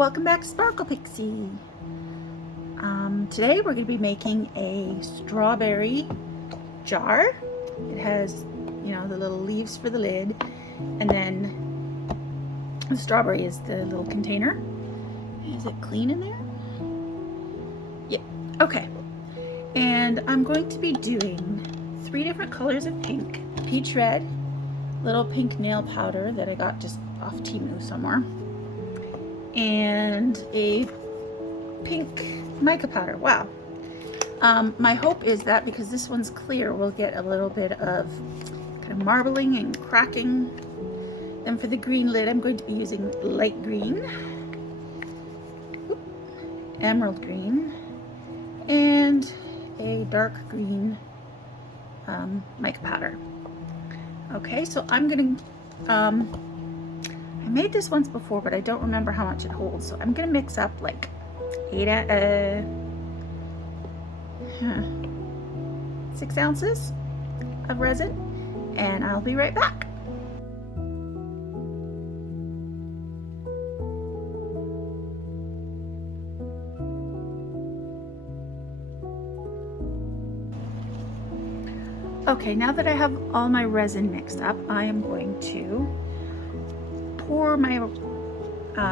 Welcome back to Sparkle Pixie. Today we're going to be making a strawberry jar. It has, the little leaves for the lid, and then the strawberry is the little container. Is it clean in there? Yep. Okay. And I'm going to be doing 3 different colors of pink: peach red, little pink nail powder that I got just off Temu somewhere, and a pink mica powder. Wow. My hope is that because this one's clear, we'll get a little bit of kind of marbling and cracking. Then for the green lid, I'm going to be using light green, emerald green, and a dark green mica powder. Okay, so I'm gonna I made this once before, but I don't remember how much it holds, so I'm gonna mix up like 6 ounces of resin, and I'll be right back. Okay, now that I have all my resin mixed up, I am going to pour my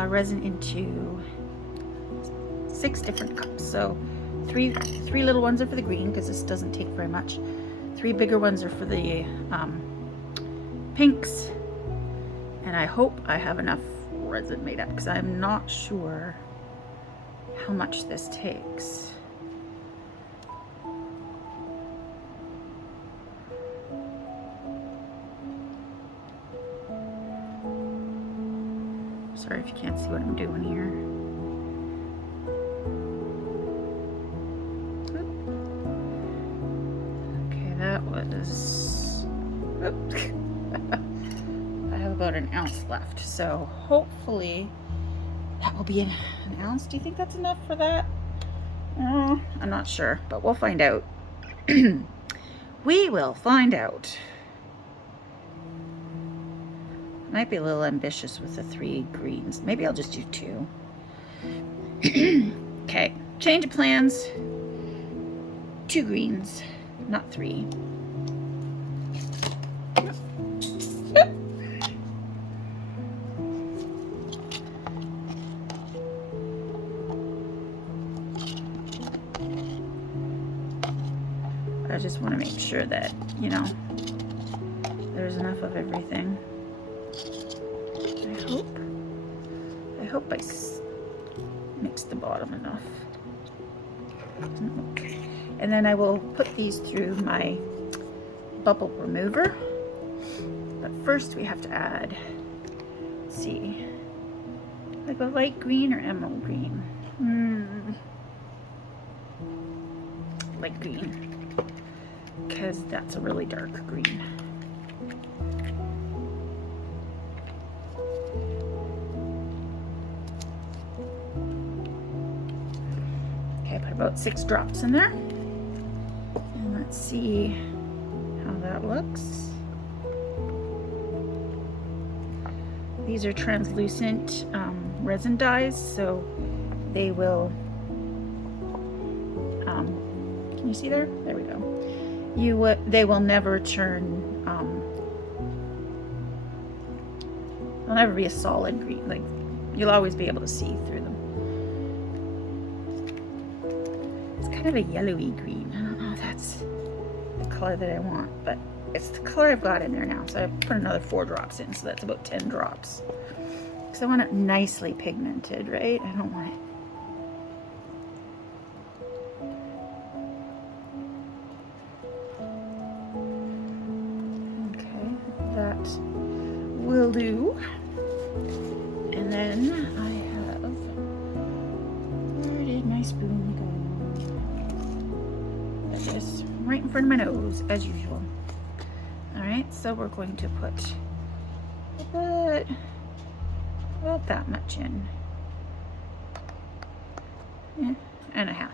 resin into 6 different cups. So three little ones are for the green, because this doesn't take very much. 3 bigger ones are for the pinks, and I hope I have enough resin made up, because I'm not sure how much this takes. Sorry if you can't see what I'm doing here. Okay, that was... I have about an ounce left, so hopefully that will be an ounce. Do you think that's enough for that? I'm not sure, but we'll find out. We will find out. Might be a little ambitious with the 3 greens. Maybe I'll just do 2. Okay, change of plans. 2 greens, not 3. I just want to make sure that, there's enough of everything. I hope I mixed the bottom enough. Okay. And then I will put these through my bubble remover. But first we have to add, let's see, like a light green or emerald green. Light green, because that's a really dark green. About 6 drops in there, and let's see how that looks. These are translucent resin dyes, so they will can you see there? There we go. They will never turn they'll never be a solid green. Like, you'll always be able to see through them. Kind of a yellowy green. I don't know if that's the color that I want, but it's the color I've got in there now. So I put another 4 drops in, so that's about 10 drops. Because I want it nicely pigmented, right? I don't want it. Okay, that will do. And then I have, where did my spoon go? Just right in front of my nose, as usual. Alright, so we're going to put about that much in. Yeah, and a half.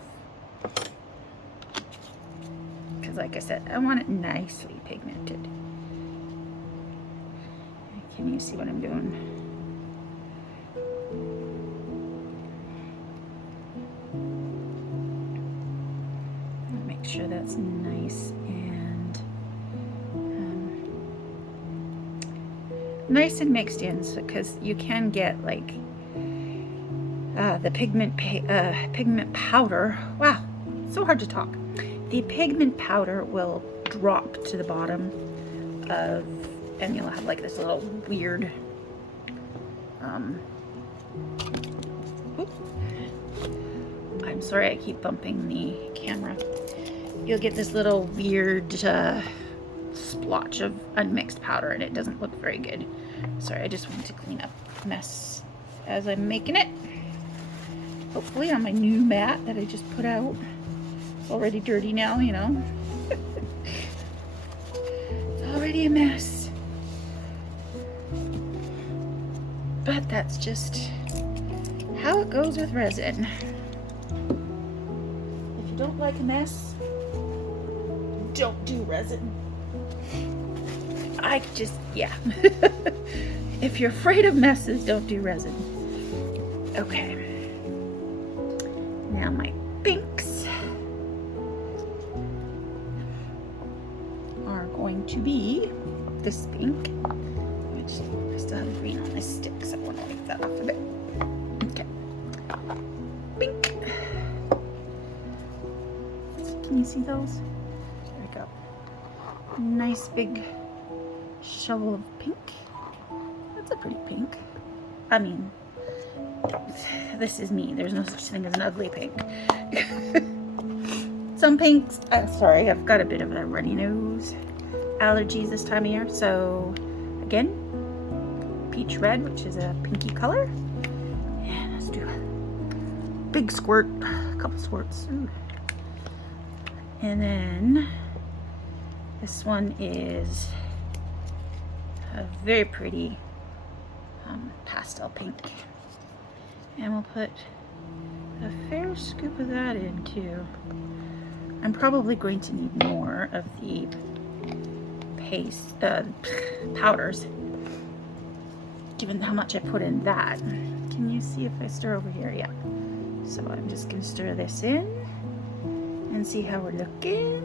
Because like I said, I want it nicely pigmented. Can you see what I'm doing? nice and mixed in, because you can get like the pigment powder. Wow, so hard to talk. The pigment powder will drop to the bottom of, and you'll have like this little weird I'm sorry, I keep bumping the camera. You'll get this little weird splotch of unmixed powder, and it doesn't look very good. Sorry, I just wanted to clean up the mess as I'm making it. Hopefully on my new mat that I just put out. It's already dirty now, you know. It's already a mess. But that's just how it goes with resin. If you don't like a mess, don't do resin. Yeah. If you're afraid of messes, don't do resin. Okay. Now my pinks are going to be this pink, which I still have green on this stick, so I want to leave that off a bit. Okay. Pink. Can you see those? There we go. Nice big shovel of pink. That's a pretty pink. I mean, this is me. There's no such thing as an ugly pink. Some pinks, sorry, I've got a bit of a runny nose. Allergies this time of year. So again, peach red, which is a pinky color. And let's do a big squirt, a couple squirts. Ooh. And then this one is a very pretty pastel pink. And we'll put a fair scoop of that in too. I'm probably going to need more of the paste, powders, given how much I put in that. Can you see if I stir over here? Yeah. So I'm just going to stir this in and see how we're looking.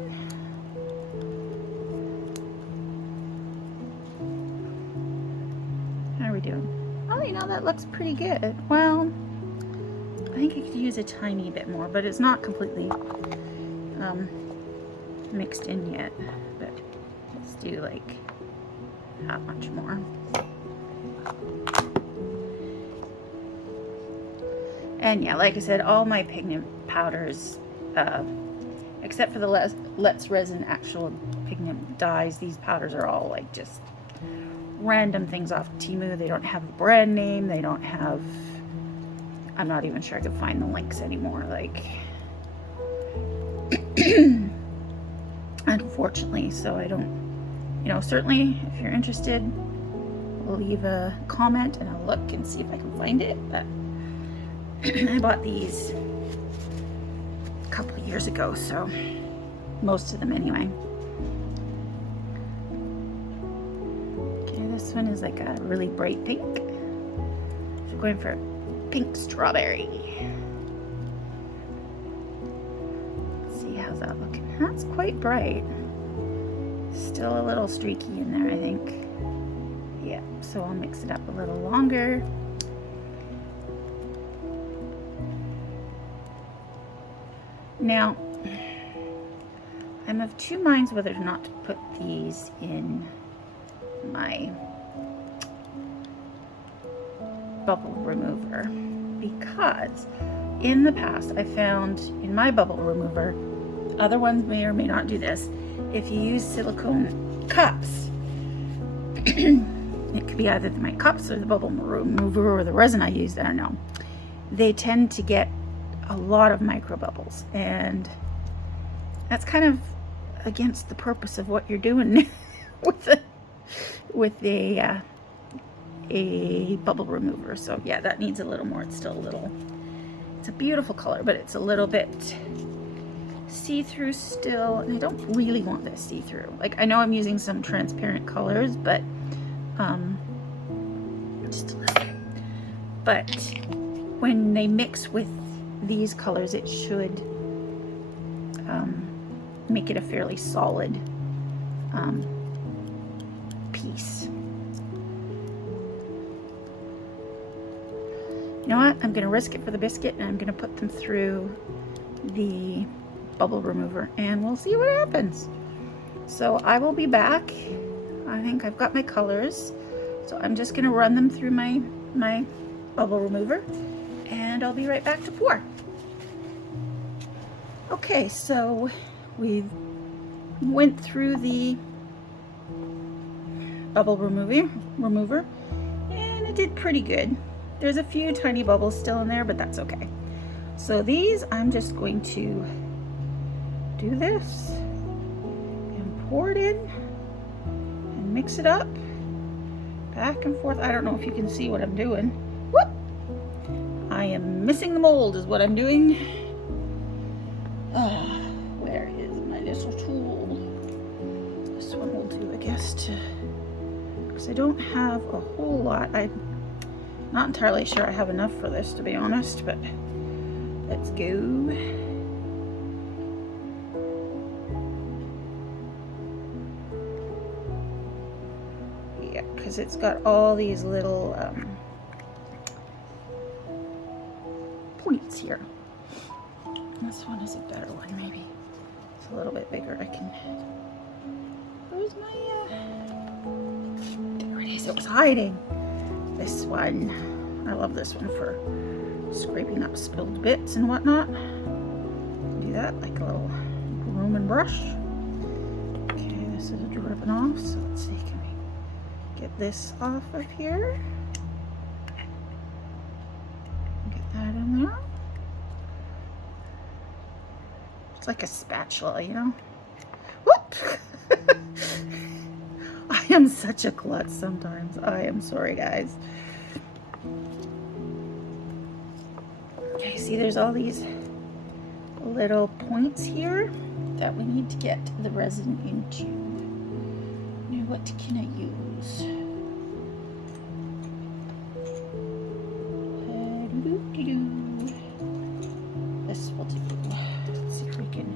How are we doing? Oh, you know, that looks pretty good. Well, I think I could use a tiny bit more, but it's not completely mixed in yet. But let's do like that much more. And yeah, like I said, all my pigment powders, except for the Let's Resin actual pigment dyes, these powders are all like just random things off Temu. They don't have a brand name. They don't have, I'm not even sure I could find the links anymore. Like, unfortunately, so I don't, you know, certainly if you're interested, leave a comment and I'll look and see if I can find it. But I bought these a couple of years ago, so most of them anyway. This one is like a really bright pink. So we're going for pink strawberry. Let's see, how's that looking? That's quite bright. Still a little streaky in there, I think. Yeah, so I'll mix it up a little longer. Now, I'm of two minds whether or not to put these in my bubble remover, because in the past I found in my bubble remover, other ones may or may not do this, if you use silicone cups, it could be either my cups or the bubble remover or the resin I use, I don't know, they tend to get a lot of micro bubbles, and that's kind of against the purpose of what you're doing with a bubble remover. So yeah, that needs a little more. It's still a little, it's a beautiful color, but it's a little bit see-through still, and I don't really want this see-through. Like, I know I'm using some transparent colors, but just a little. But when they mix with these colors, it should make it a fairly solid piece. know what? I'm gonna risk it for the biscuit, and I'm gonna put them through the bubble remover, and we'll see what happens. So I will be back. I think I've got my colors, so I'm just gonna run them through my bubble remover, and I'll be right back to pour. Okay, so we went through the bubble remover, and it did pretty good. There's a few tiny bubbles still in there, but that's okay. So these, I'm just going to do this and pour it in and mix it up back and forth. I don't know if you can see what I'm doing. Whoop! I am missing the mold is what I'm doing. Where is my little tool? This one will do, I guess, because I don't have a whole lot. I'm not entirely sure I have enough for this, to be honest, but let's go. Yeah, because it's got all these little points here. This one is a better one, maybe. It's a little bit bigger. I can. Where's my? There it is. It was hiding. This one. I love this one for scraping up spilled bits and whatnot. Do that like a little broom and brush. Okay, this is dripping off. So let's see. Can we get this off of here? Get that in there. It's like a spatula, you know? Whoop! I am such a klutz sometimes. I am sorry, guys. Okay, see there's all these little points here that we need to get the resin into. Now, what can I use? This will do. Let's see if we can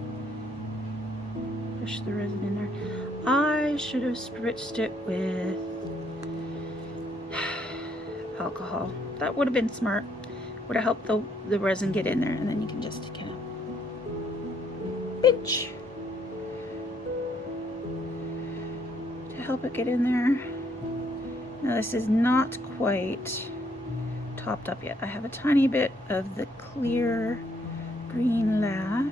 push the resin in there. I should have spritzed it with alcohol. That would have been smart. Would have helped the resin get in there, and then you can just kind of pinch to help it get in there. Now this is not quite topped up yet. I have a tiny bit of the clear green left.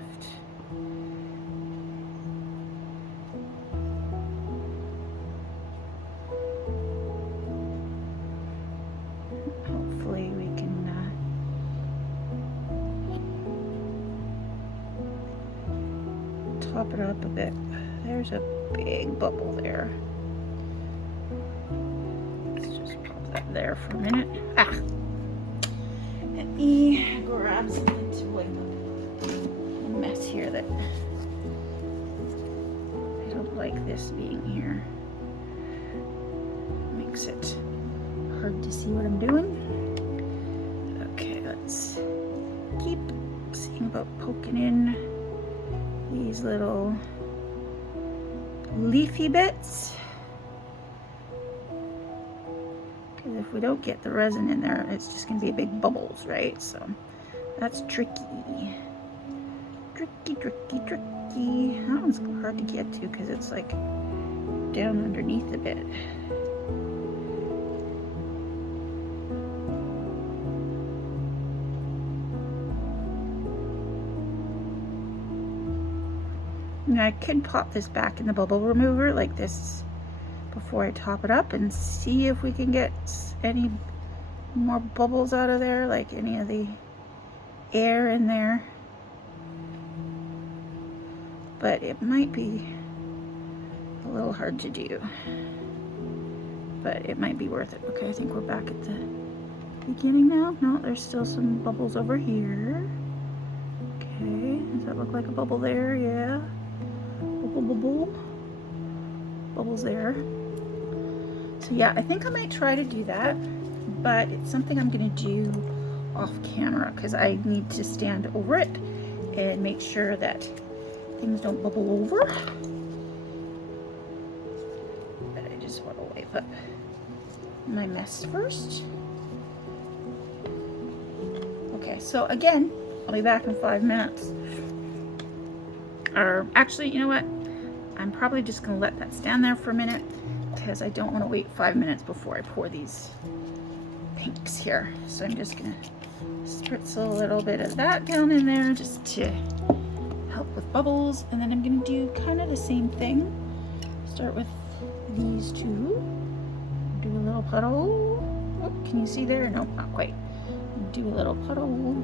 Hopefully we can top it up a bit. There's a big bubble there. Let's just pop that there for a minute. Ah! Let me grab something to wipe up a mess here that I don't like this being here. Makes it hard to see what I'm doing. Okay, let's keep seeing about poking in these little leafy bits. Because if we don't get the resin in there, it's just going to be big bubbles, right? So that's tricky. Tricky, tricky, tricky. That one's hard to get to because it's like down underneath a bit. Now I could pop this back in the bubble remover like this before I top it up and see if we can get any more bubbles out of there, like any of the air in there. But it might be a little hard to do, but it might be worth it. Okay, I think we're back at the beginning now. No, there's still some bubbles over here. Okay, does that look like a bubble there? Yeah. Bubble, bubble. Bubbles there. So yeah, I think I might try to do that, but it's something I'm gonna do off camera because I need to stand over it and make sure that things don't bubble over. But I just want to wipe up my mess first. so again, I'll be back in 5 minutes. Or actually, you know what? I'm probably just gonna let that stand there for a minute because I don't want to wait 5 minutes before I pour these pinks here. So I'm just gonna spritz a little bit of that down in there just to help with bubbles, and then I'm gonna do kind of the same thing. Start with these two. Do a little puddle. Oh, can you see there? No, not quite. Do a little puddle.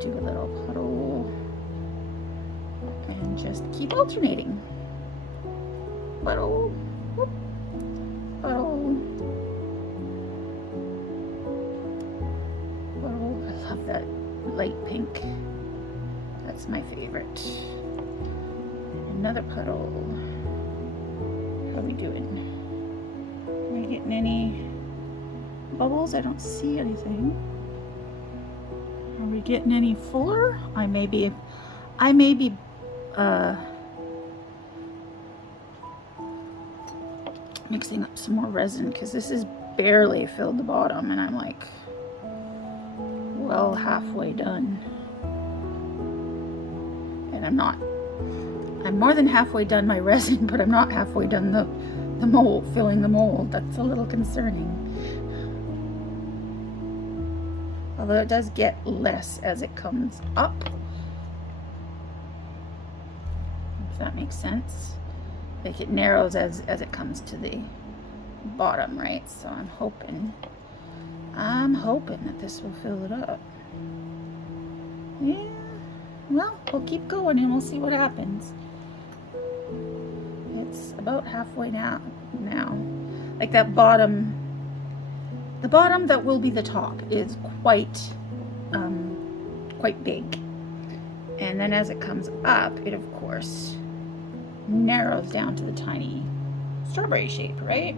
Do a little puddle. And just keep alternating. Puddle. Whoop. Puddle. Puddle. I love that light pink. That's my favorite. Another puddle. How are we doing? Are we getting any bubbles? I don't see anything. Are we getting any fuller? I may be mixing up some more resin because this is barely filled the bottom, and I'm like well halfway done. And I'm not. I'm more than halfway done my resin, but I'm not halfway done the mold, filling the mold. That's a little concerning. Although it does get less as it comes up. If that makes sense. Like it narrows as it comes to the bottom, right? So I'm hoping that this will fill it up. Yeah. Well, we'll keep going and we'll see what happens. It's about halfway now. Like that bottom, the bottom that will be the top is quite big. And then as it comes up, it of course narrows down to the tiny strawberry shape, right?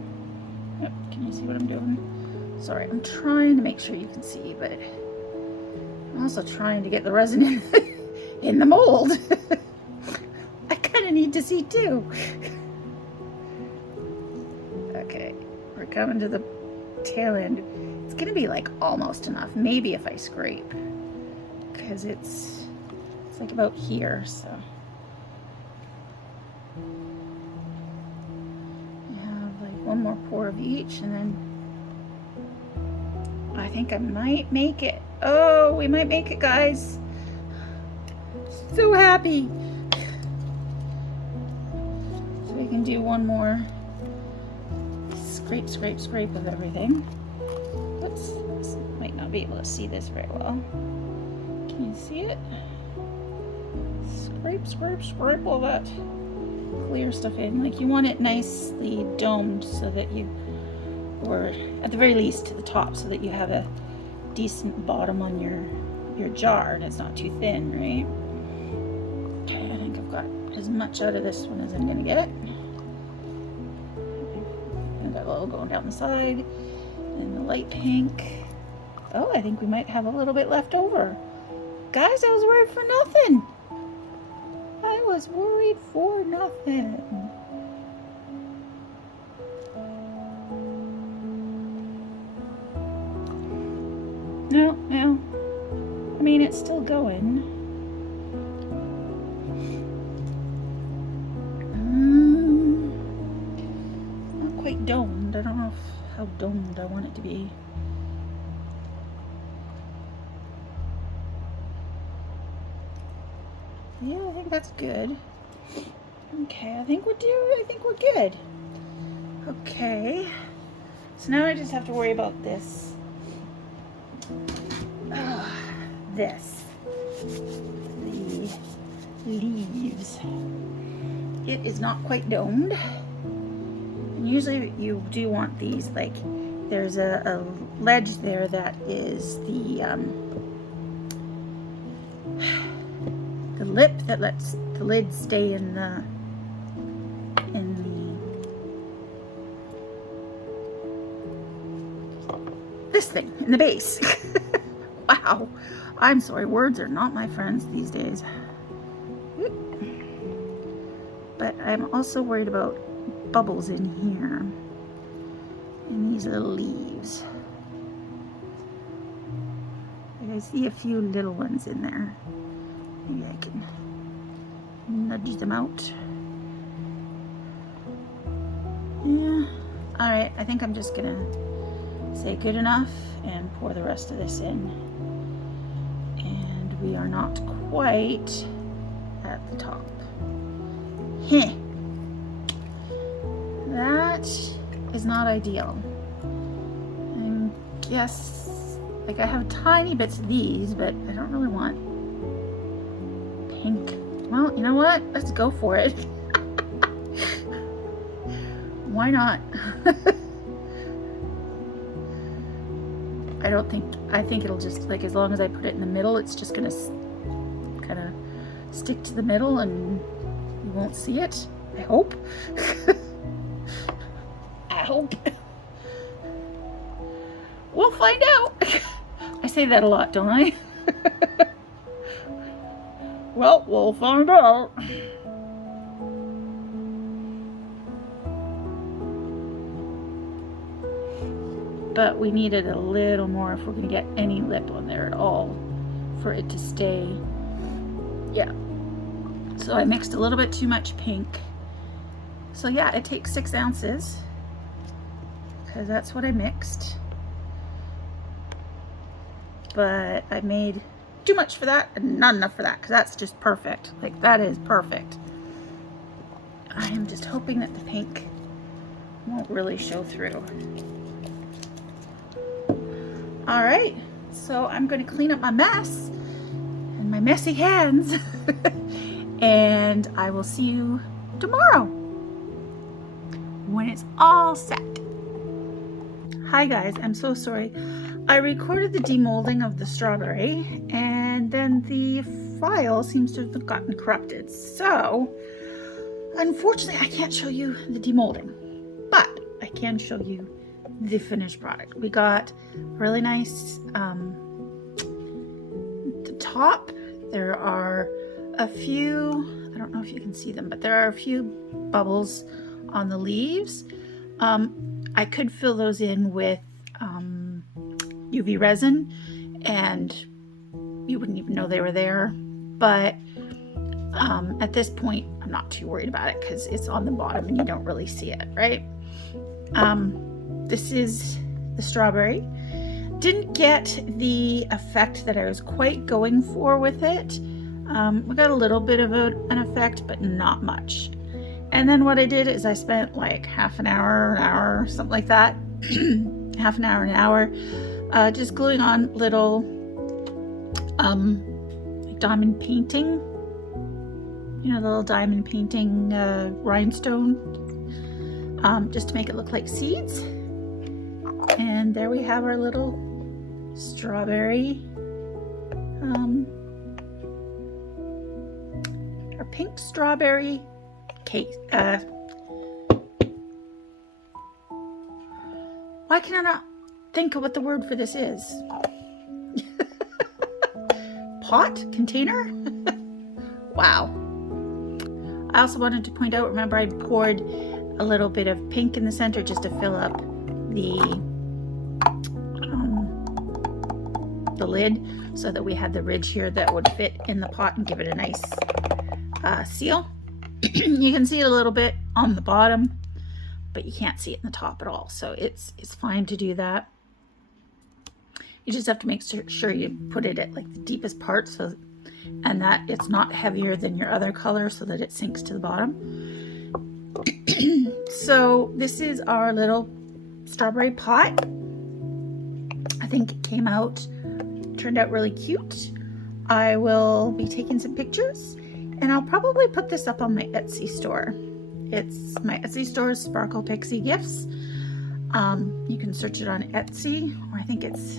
Yep. Can you see what I'm doing? Sorry, I'm trying to make sure you can see, but I'm also trying to get the resin in the mold. I kind of need to see too. Okay, we're coming to the tail end. It's gonna be like almost enough. Maybe if I scrape, because it's like about here. So you have like one more pour of each, and then I think I might make it. Oh, we might make it, guys. So happy. So we can do one more scrape of everything. Oops, might not be able to see this very well. Can you see it? Scrape all that clear stuff in. Like you want it nicely domed so that you, or at the very least to the top, so that you have a decent bottom on your jar and it's not too thin, right? Okay, I think I've got as much out of this one as I'm gonna get. And got a little going down the side, and the light pink. Oh, I think we might have a little bit left over. Guys, I was worried for nothing. I was worried for nothing. No, I mean, it's still going. Not quite domed. I don't know how domed I want it to be. Yeah, I think that's good. Okay, I think we're good. Okay. So now I just have to worry about this. The leaves. It is not quite domed. And usually you do want these, like, there's a ledge there that is the lip that lets the lid stay in this thing, in the base. Wow. I'm sorry, words are not my friends these days. But I'm also worried about bubbles in here, in these little leaves. I see a few little ones in there. Maybe I can nudge them out. Yeah. Alright, I think I'm just gonna say good enough and pour the rest of this in. And we are not quite at the top. Heh. That is not ideal. I guess, like, I have tiny bits of these, but I don't really want pink. Well, you know what? Let's go for it. Why not? I think it'll just, like, as long as I put it in the middle, it's just gonna kind of stick to the middle and you won't see it. I hope. I hope. We'll find out. I say that a lot, don't I? Well, we'll find out. But we needed a little more if we're going to get any lip on there at all for it to stay. Yeah. So I mixed a little bit too much pink. So yeah, it takes 6 ounces because that's what I mixed. But I made too much for that and not enough for that because that's just perfect. Like, that is perfect. I am just hoping that the pink won't really show through. All right, so I'm going to clean up my mess and my messy hands and I will see you tomorrow when it's all set. Hi guys, I'm so sorry. I recorded the demolding of the strawberry and then the file seems to have gotten corrupted. So unfortunately I can't show you the demolding, but I can show you the finished product. We got really nice, the top, there are a few, I don't know if you can see them, but there are a few bubbles on the leaves. I could fill those in with UV resin and you wouldn't even know they were there, but at this point I'm not too worried about it because it's on the bottom and you don't really see it, right? This is the strawberry. Didn't get the effect that I was quite going for with it. We got a little bit of an effect, but not much. And then what I did is I spent like half an hour, something like that, half an hour, just gluing on little like diamond painting, you know, the little diamond painting rhinestone, just to make it look like seeds. And there we have our little strawberry, our pink strawberry cake. Why can I not think of what the word for this is? Pot? Container? Wow. I also wanted to point out, remember I poured a little bit of pink in the center just to fill up the lid so that we had the ridge here that would fit in the pot and give it a nice seal. You can see it a little bit on the bottom, but you can't see it in the top at all. So it's fine to do that. You just have to make sure you put it at like the deepest part, so and that it's not heavier than your other color so that it sinks to the bottom. So this is our little strawberry pot. I think it turned out really cute. I will be taking some pictures and I'll probably put this up on my Etsy store. It's my Etsy store is Sparkle Pixie Gifts. You can search it on Etsy, or I think it's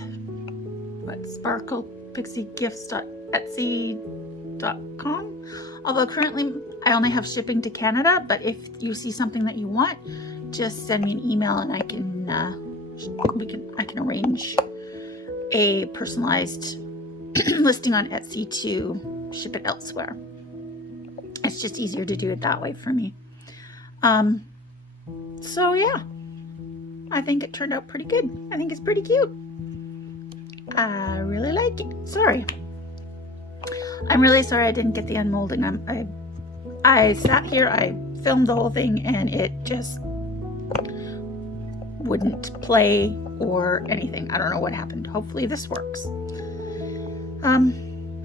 sparklepixiegifts.etsy.com. Although currently I only have shipping to Canada, but if you see something that you want, just send me an email and I can arrange a personalized listing on Etsy to ship it elsewhere. It's just easier to do it that way for me. So yeah, I think it turned out pretty good. I think it's pretty cute. I really like it. Sorry. I'm really sorry I didn't get the unmolding. I sat here, I filmed the whole thing, and it just wouldn't play or anything. I don't know what happened. Hopefully this works.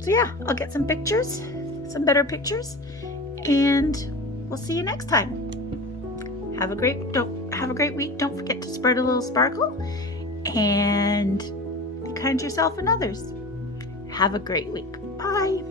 So yeah, I'll get some pictures, some better pictures, and we'll see you next time. Have a great week. Don't forget to spread a little sparkle and be kind to yourself and others. Have a great week. Bye.